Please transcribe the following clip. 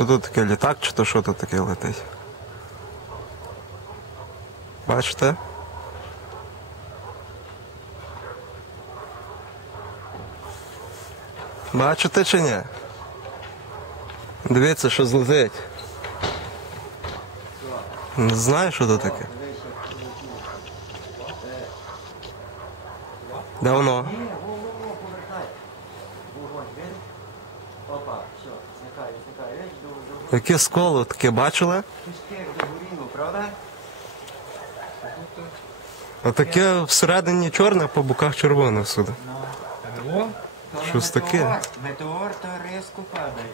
Що тут таке літак, чи то що тут таке летить? Бачите? Бачите чи ні? Дивіться, що злетить. Не знаю, що це таке. Де Опа, все, зникає, зникає. Яке сколо таке бачила? Кишки догоріло, правда? Отаке всередині чорне, по боках червоне всюди. Ну, Щось таке. Метеор, метеор то різко падає.